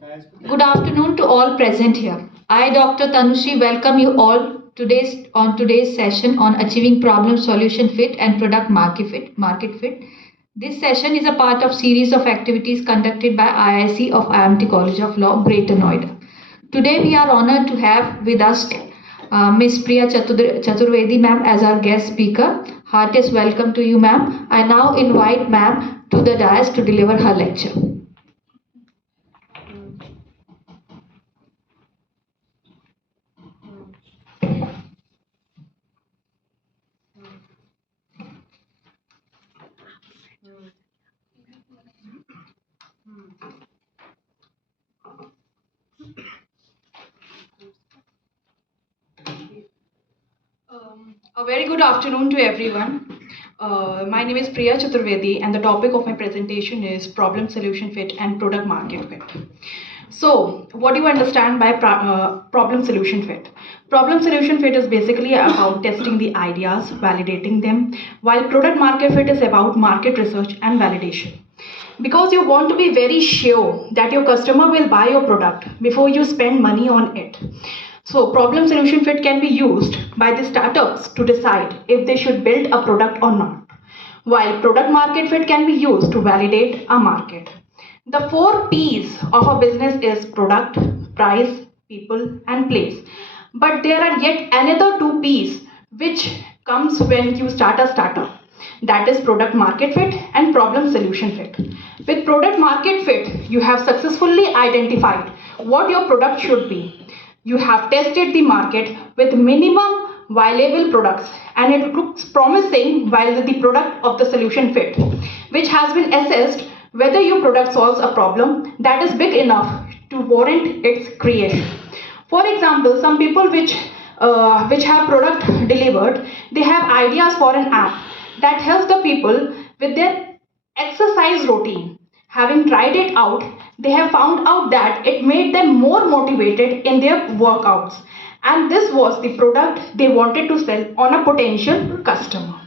Good afternoon to all present here. I, Dr. Tanushri, welcome you all today's session on achieving problem solution fit and product market fit. This session is a part of series of activities conducted by IIC of IMT College of Law, Greater Noida. Today we are honored to have with us Ms. Priya Chaturvedi ma'am as our guest speaker. Heartiest welcome to you ma'am. I now invite ma'am to the dais to deliver her lecture. A very good afternoon to everyone. My name is Priya Chaturvedi, and the topic of my presentation is problem solution fit and product market fit. So, what do you understand by problem solution fit? Problem solution fit is basically about testing the ideas, validating them, while product market fit is about market research and validation. Because you want to be very sure that your customer will buy your product before you spend money on it. So problem solution fit can be used by the startups to decide if they should build a product or not, while product market fit can be used to validate a market. The 4 P's of a business is product, price, people and place. But there are yet another 2 P's which comes when you start a startup. That is product market fit and problem solution fit. With product market fit, you have successfully identified what your product should be. You have tested the market with minimum viable products and it looks promising while the product of the solution fit, which has been assessed whether your product solves a problem that is big enough to warrant its creation. For example, some people which have product delivered, they have ideas for an app that helps the people with their exercise routine. Having tried it out, they have found out that it made them more motivated in their workouts. And this was the product they wanted to sell on a potential customer.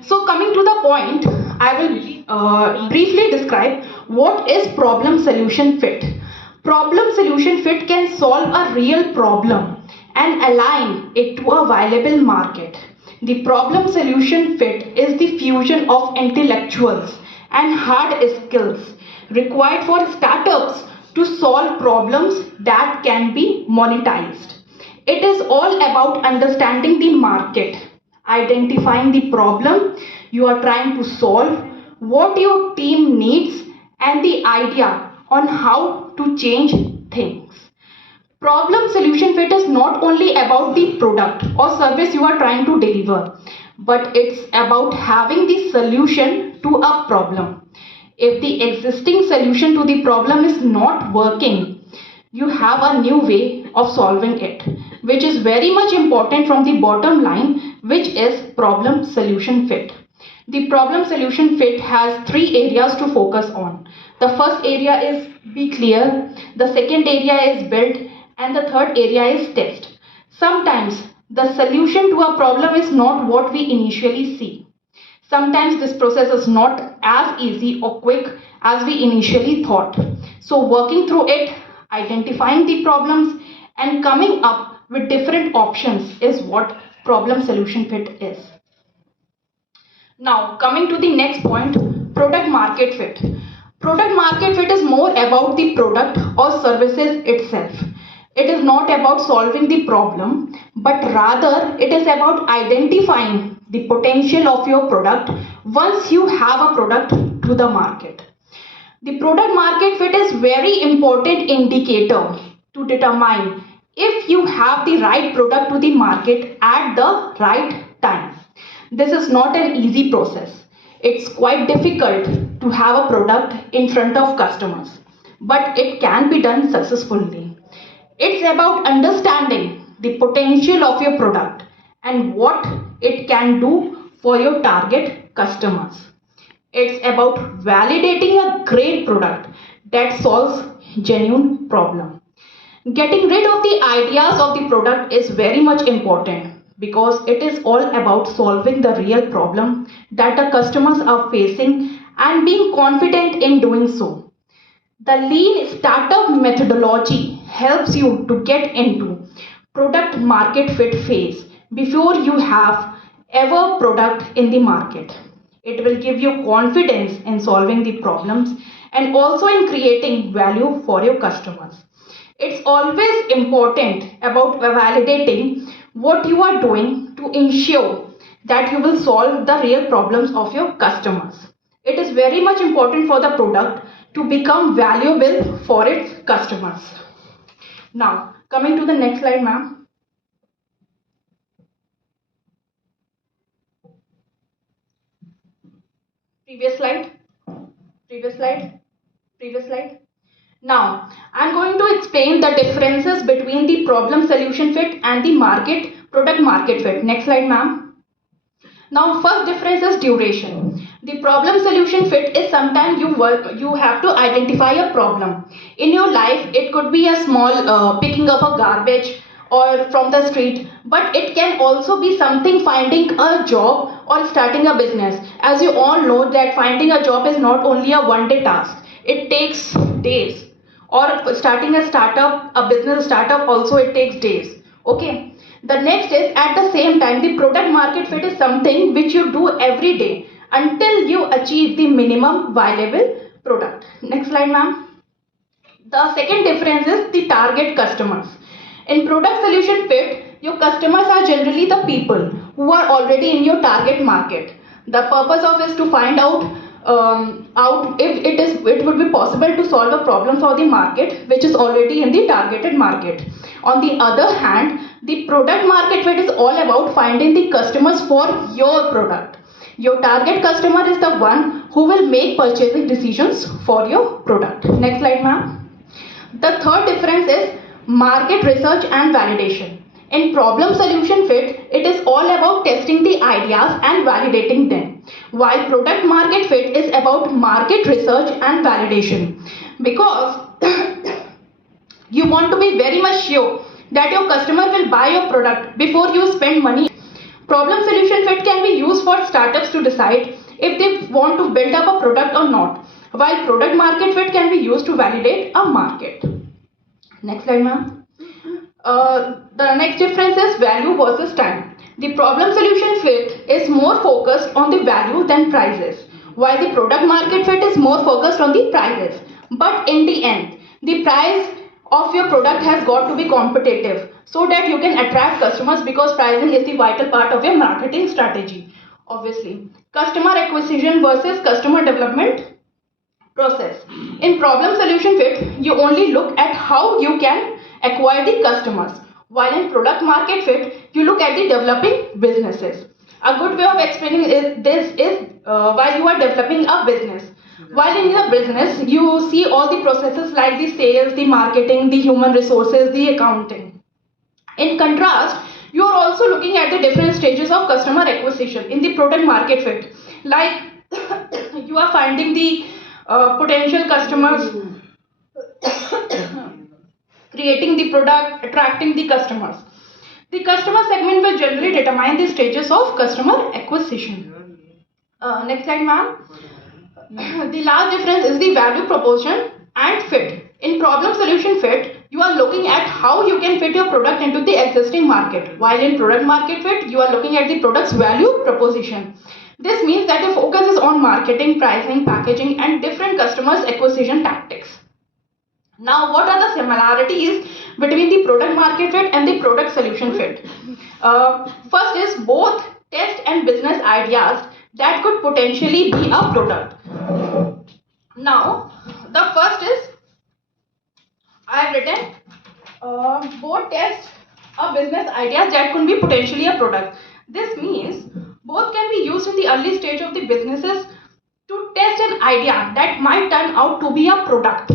So coming to the point, I will briefly describe what is problem solution fit. Problem solution fit can solve a real problem and align it to a viable market. The problem solution fit is the fusion of intellectuals and hard skills required for startups to solve problems that can be monetized. It is all about understanding the market, identifying the problem you are trying to solve, what your team needs, and the idea on how to change things. Problem solution fit is not only about the product or service you are trying to deliver, but it's about having the solution to a problem. If the existing solution to the problem is not working, you have a new way of solving it, which is very much important from the bottom line, which is problem solution fit. The problem solution fit has 3 areas to focus on. The first area is be clear, the second area is build, and the third area is test. Sometimes the solution to a problem is not what we initially see. Sometimes this process is not as easy or quick as we initially thought. So working through it, identifying the problems and coming up with different options is what problem solution fit is. Now coming to the next point, product market fit. Product market fit is more about the product or services itself. It is not about solving the problem, but rather it is about identifying the potential of your product once you have a product to the market. The product market fit is very important indicator to determine if you have the right product to the market at the right time. This is not an easy process. It's quite difficult to have a product in front of customers, but it can be done successfully. It's about understanding the potential of your product and what it can do for your target customers. It's about validating a great product that solves genuine problem. Getting rid of the ideas of the product is very much important because it is all about solving the real problem that the customers are facing and being confident in doing so. The lean startup methodology helps you to get into product market fit phase before you have ever product in the market. It will give you confidence in solving the problems and also in creating value for your customers. It's always important about validating what you are doing to ensure that you will solve the real problems of your customers. It is very much important for the product to become valuable for its customers. Now, coming to the next slide, ma'am. Previous slide, previous slide, previous slide. Now, I'm going to explain the differences between the problem solution fit and the product market fit. Next slide, ma'am. Now, first difference is duration. The problem solution fit is sometimes you have to identify a problem. In your life, it could be a small picking up a garbage or from the street, but it can also be something finding a job or starting a business. As you all know that finding a job is not only a one-day task. It takes days. Or starting a startup, a business startup also it takes days. Okay. The next is at the same time the product market fit is something which you do every day until you achieve the minimum viable product. Next slide, ma'am. The second difference is the target customers. In product solution fit, your customers are generally the people who are already in your target market. The purpose of is to find out if it would be possible to solve a problem for the market which is already in the targeted market. On the other hand, the product market fit is all about finding the customers for your product. Your target customer is the one who will make purchasing decisions for your product. Next slide, ma'am. The third difference is market research and validation. In problem solution fit, it is all about testing the ideas and validating them, while product market fit is about market research and validation, because you want to be very much sure that your customer will buy your product before you spend money. Problem solution fit can be used for startups to decide if they want to build up a product or not, while product market fit can be used to validate a market. Next slide, ma'am. The next difference is value versus time. The problem solution fit is more focused on the value than prices, while the product market fit is more focused on the prices. But in the end, the price of your product has got to be competitive so that you can attract customers, because pricing is the vital part of your marketing strategy. Obviously, customer acquisition versus customer development process. In problem solution fit, you only look at how you can acquire the customers, while in product market fit, you look at the developing businesses. A good way of explaining this is while you are developing a business. While in the business, you see all the processes like the sales, the marketing, the human resources, the accounting. In contrast, you are also looking at the different stages of customer acquisition in the product market fit. Like you are finding the potential customers, creating the product, attracting the customers. The customer segment will generally determine the stages of customer acquisition. Next slide, ma'am. The last difference is the value proposition and fit. In problem solution fit, you are looking at how you can fit your product into the existing market, while in product market fit, you are looking at the product's value proposition. This means that your focus is on marketing, pricing, packaging, and different customers acquisition tactics. Now, what are the similarities between the product market fit and the product solution fit? First is both test and business ideas that could potentially be a product. Now, the first is I have written both test a business ideas that could be potentially a product. This means both can be used in the early stage of the businesses to test an idea that might turn out to be a product.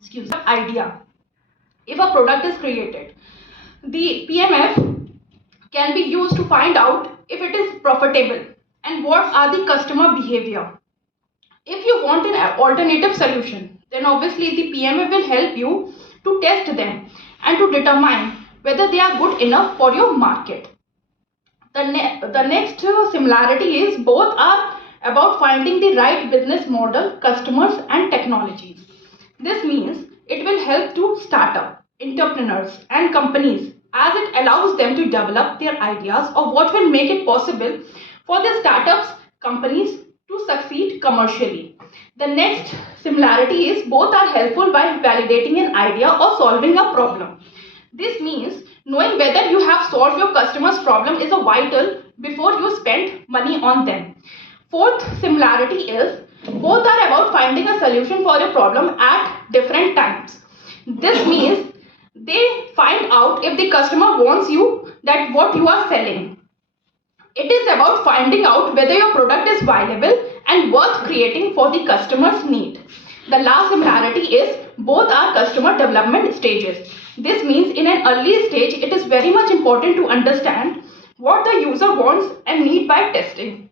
Excuse me. Idea. If a product is created, the PMF can be used to find out if it is profitable and what are the customer behavior. If you want an alternative solution, then obviously the PMF will help you to test them and to determine whether they are good enough for your market. The next similarity is both are about finding the right business model, customers, and technologies. This means it will help to startup, entrepreneurs, and companies as it allows them to develop their ideas of what will make it possible for the startups, companies to succeed commercially. The next similarity is both are helpful by validating an idea or solving a problem. This means knowing whether you have solved your customer's problem is a vital before you spend money on them. Fourth similarity is both are about finding a solution for your problem at different times. This means they find out if the customer wants you that what you are selling. It is about finding out whether your product is viable and worth creating for the customer's need. The last similarity is both are customer development stages. This means in an early stage, it is very much important to understand what the user wants and need by testing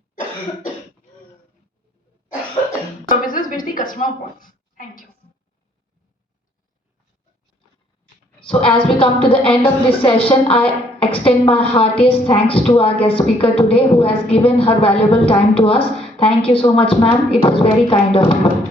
services which the customer wants. Thank you. So as we come to the end of this session, I extend my heartiest thanks to our guest speaker today who has given her valuable time to us. Thank you so much, ma'am. It was very kind of you.